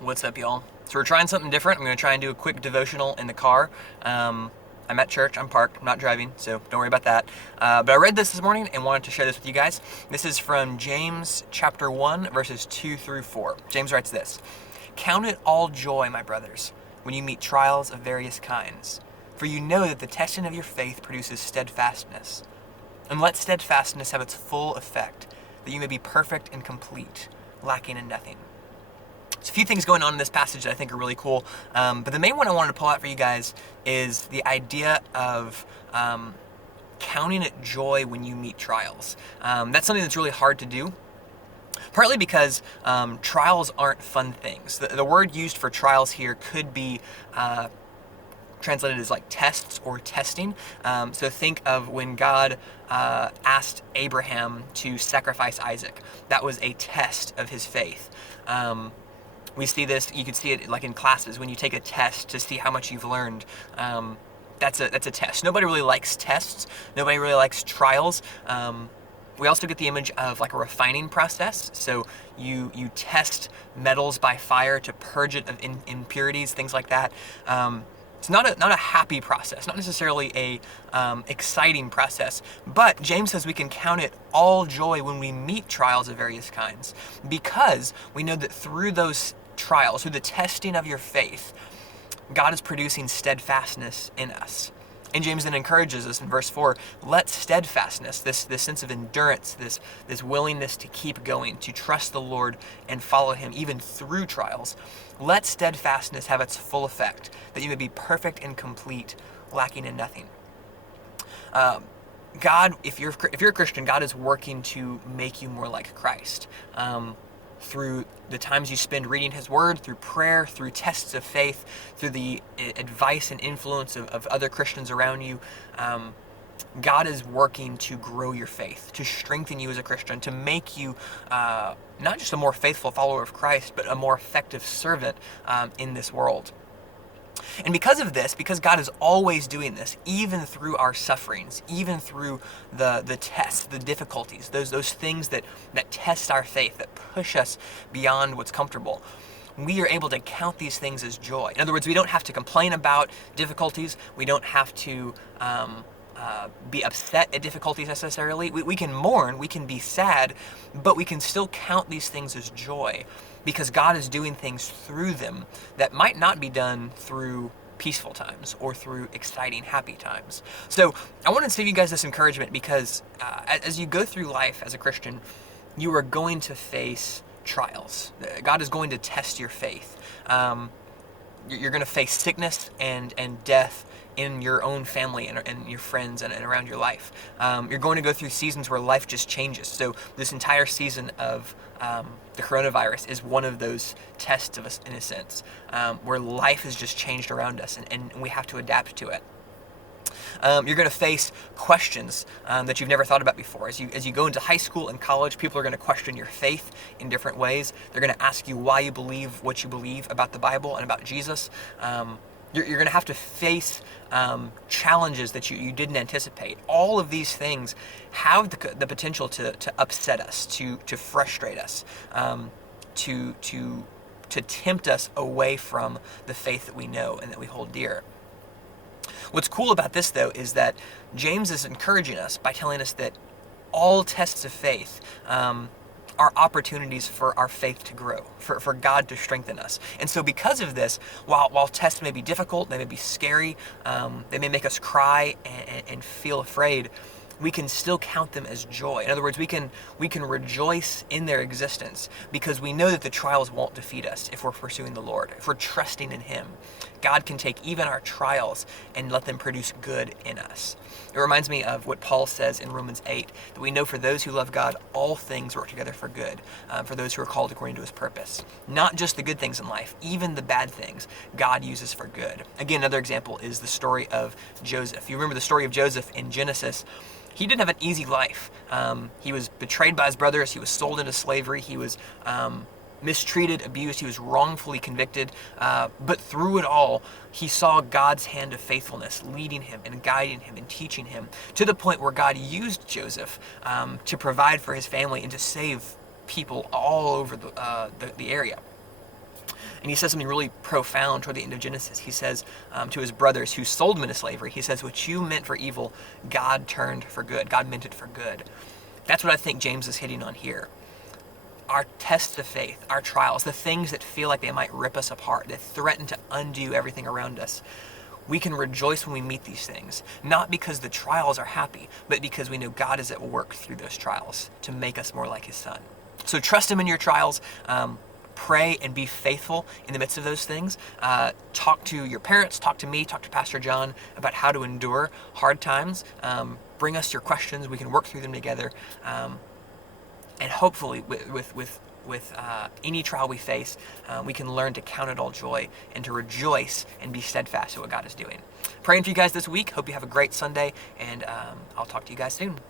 What's up, y'all? So we're trying something different. I'm going to try and do a quick devotional in the car. I'm at church. I'm parked. I'm not driving, so don't worry about that. But I read this morning and wanted to share this with you guys. This is from James chapter 1, verses 2 through 4. James writes this: "Count it all joy, my brothers, when you meet trials of various kinds. For you know that the testing of your faith produces steadfastness. And let steadfastness have its full effect, that you may be perfect and complete, lacking in nothing." There's a few things going on in this passage that I think are really cool, but the main one I wanted to pull out for you guys is the idea of counting it joy when you meet trials. That's something that's really hard to do, partly because trials aren't fun things. The word used for trials here could be translated as like tests or testing. So think of when God asked Abraham to sacrifice Isaac. That was a test of his faith. We see this, you could see it like in classes when you take a test to see how much you've learned. That's a test. Nobody really likes tests. Nobody really likes trials. We also get the image of like a refining process. So you test metals by fire to purge it of impurities, things like that. It's not a happy process, not necessarily a exciting process, but James says we can count it all joy when we meet trials of various kinds, because we know that through those trials, through the testing of your faith, God is producing steadfastness in us. And James then encourages us in verse 4, let steadfastness, this sense of endurance, this willingness to keep going, to trust the Lord and follow him even through trials, let steadfastness have its full effect, that you may be perfect and complete, lacking in nothing. God, if you're a Christian, God is working to make you more like Christ. Through the times you spend reading his word, through prayer, through tests of faith, through the advice and influence of other Christians around you, God is working to grow your faith, to strengthen you as a Christian, to make you not just a more faithful follower of Christ, but a more effective servant in this world. And because of this, because God is always doing this, even through our sufferings, even through the tests, the difficulties, those things that test our faith, that push us beyond what's comfortable, we are able to count these things as joy. In other words, we don't have to complain about difficulties. We don't have to be upset at difficulties necessarily. We can mourn, we can be sad, but we can still count these things as joy, because God is doing things through them that might not be done through peaceful times or through exciting, happy times. So I wanted to give you guys this encouragement, because as you go through life as a Christian, you are going to face trials. God is going to test your faith. You're going to face sickness and death in your own family and your friends and around your life. You're going to go through seasons where life just changes. So this entire season of the coronavirus is one of those tests of us, in a sense, where life has just changed around us, and we have to adapt to it. You're going to face questions that you've never thought about before. As you go into high school and college, people are going to question your faith in different ways. They're going to ask you why you believe what you believe about the Bible and about Jesus. You're going to have to face challenges that you didn't anticipate. All of these things have the potential to upset us, to frustrate us, to tempt us away from the faith that we know and that we hold dear. What's cool about this, though, is that James is encouraging us by telling us that all tests of faith are opportunities for our faith to grow, for God to strengthen us. And so because of this, while tests may be difficult, they may be scary, they may make us cry and feel afraid, we can still count them as joy. In other words, we can rejoice in their existence, because we know that the trials won't defeat us if we're pursuing the Lord, if we're trusting in him. God can take even our trials and let them produce good in us. It reminds me of what Paul says in Romans 8, that we know for those who love God, all things work together for good, for those who are called according to his purpose. Not just the good things in life, even the bad things, God uses for good. Again, another example is the story of Joseph. You remember the story of Joseph in Genesis. He didn't have an easy life. He was betrayed by his brothers. He was sold into slavery. He was mistreated, abused. He was wrongfully convicted. But through it all, he saw God's hand of faithfulness leading him and guiding him and teaching him, to the point where God used Joseph to provide for his family and to save people all over the area. And he says something really profound toward the end of Genesis. He says to his brothers who sold him into slavery, he says, what you meant for evil, God turned for good. God meant it for good. That's what I think James is hitting on here. Our tests of faith, our trials, the things that feel like they might rip us apart, that threaten to undo everything around us, we can rejoice when we meet these things, not because the trials are happy, but because we know God is at work through those trials to make us more like his son. So trust him in your trials. Pray and be faithful in the midst of those things. Talk to your parents, talk to me, talk to Pastor John about how to endure hard times. Bring us your questions. We can work through them together. And hopefully with any trial we face, we can learn to count it all joy and to rejoice and be steadfast in what God is doing. Praying for you guys this week. Hope you have a great Sunday, and I'll talk to you guys soon.